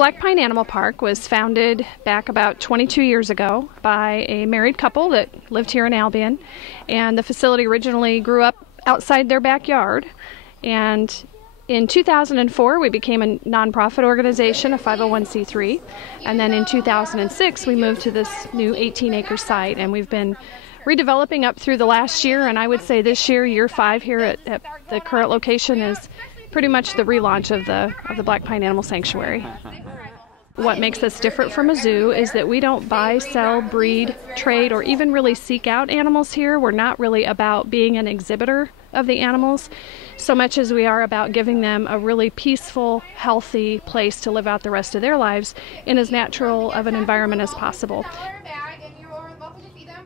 Black Pine Animal Park was founded back about 22 years ago by a married couple that lived here in Albion, and the facility originally grew up outside their backyard. And in 2004 we became a nonprofit organization, a 501c3, and then in 2006 we moved to this new 18-acre site, and we've been redeveloping up through the last year, and I would say this year, year 5 here at the current location, is pretty much the relaunch of the Black Pine Animal Sanctuary. What makes us different from a zoo is that we don't buy, sell, breed, trade, or even really seek out animals here. We're not really about being an exhibitor of the animals so much as we are about giving them a really peaceful, healthy place to live out the rest of their lives in as natural of an environment as possible.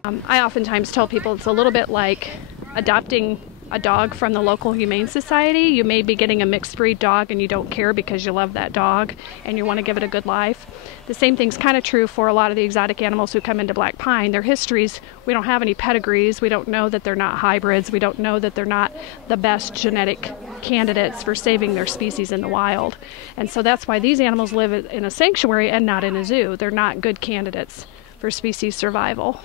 I oftentimes tell people it's a little bit like adopting a dog from the local humane society. You may be getting a mixed breed dog and you don't care because you love that dog and you want to give it a good life. The same thing's kind of true for a lot of the exotic animals who come into Black Pine. Their histories, we don't have any pedigrees. We don't know that they're not hybrids. We don't know that they're not the best genetic candidates for saving their species in the wild. And so that's why these animals live in a sanctuary and not in a zoo. They're not good candidates for species survival.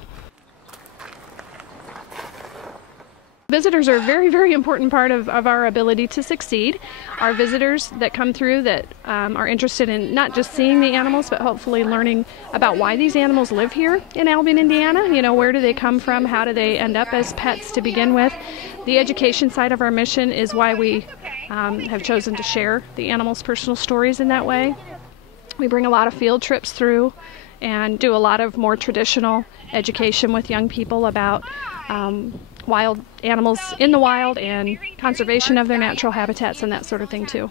Visitors are a very, very important part of our ability to succeed. Our visitors that come through that are interested in not just seeing the animals, but hopefully learning about why these animals live here in Albion, Indiana. You know, where do they come from? How do they end up as pets to begin with? The education side of our mission is why we have chosen to share the animals' personal stories in that way. We bring a lot of field trips through and do a lot of more traditional education with young people about wild animals in the wild and conservation of their natural habitats and that sort of thing too.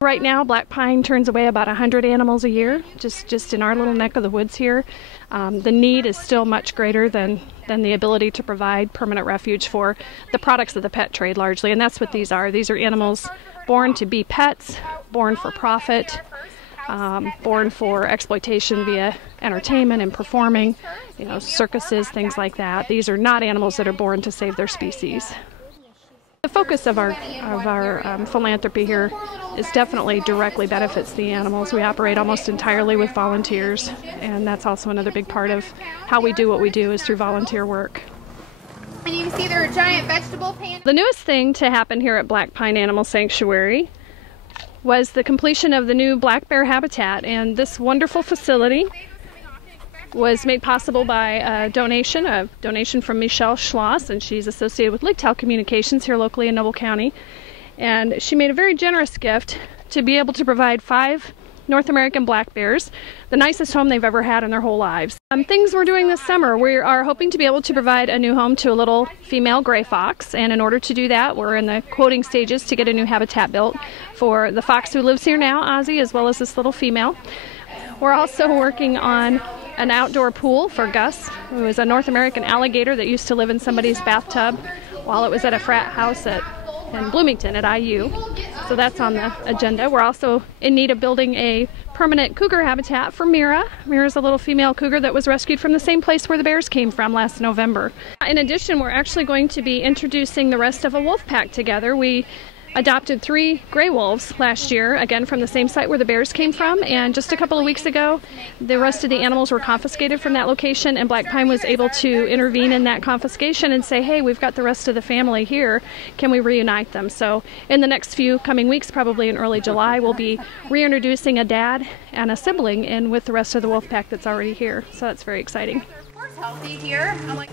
Right now, Black Pine turns away about 100 animals a year, just in our little neck of the woods here. The need is still much greater than the ability to provide permanent refuge for the products of the pet trade largely, and that's what these are. These are animals born to be pets, born for profit, born for exploitation via entertainment and performing, you know, circuses, things like that. These are not animals that are born to save their species. The focus of our philanthropy here is definitely directly benefits the animals. We operate almost entirely with volunteers, and that's also another big part of how we do what we do is through volunteer work. And you can see there are giant vegetable pans. The newest thing to happen here at Black Pine Animal Sanctuary was the completion of the new black bear habitat, and this wonderful facility was made possible by a donation from Michelle Schloss, and she's associated with Ligtel Communications here locally in Noble County. And she made a very generous gift to be able to provide 5 North American black bears, the nicest home they've ever had in their whole lives. Things we're doing this summer, we are hoping to be able to provide a new home to a little female gray fox, and in order to do that, we're in the quoting stages to get a new habitat built for the fox who lives here now, Ozzy, as well as this little female. We're also working on an outdoor pool for Gus, who is a North American alligator that used to live in somebody's bathtub while it was at a frat house in Bloomington at IU. So that's on the agenda. We're also in need of building a permanent cougar habitat for Mira. Mira's a little female cougar that was rescued from the same place where the bears came from last November. In addition, we're actually going to be introducing the rest of a wolf pack together. We adopted 3 gray wolves last year, again from the same site where the bears came from, and just a couple of weeks ago the rest of the animals were confiscated from that location, and Black Pine was able to intervene in that confiscation and say, hey, we've got the rest of the family here, can we reunite them? So in the next few coming weeks, probably in early July, we'll be reintroducing a dad and a sibling in with the rest of the wolf pack that's already here, so that's very exciting. Healthy here. I'm like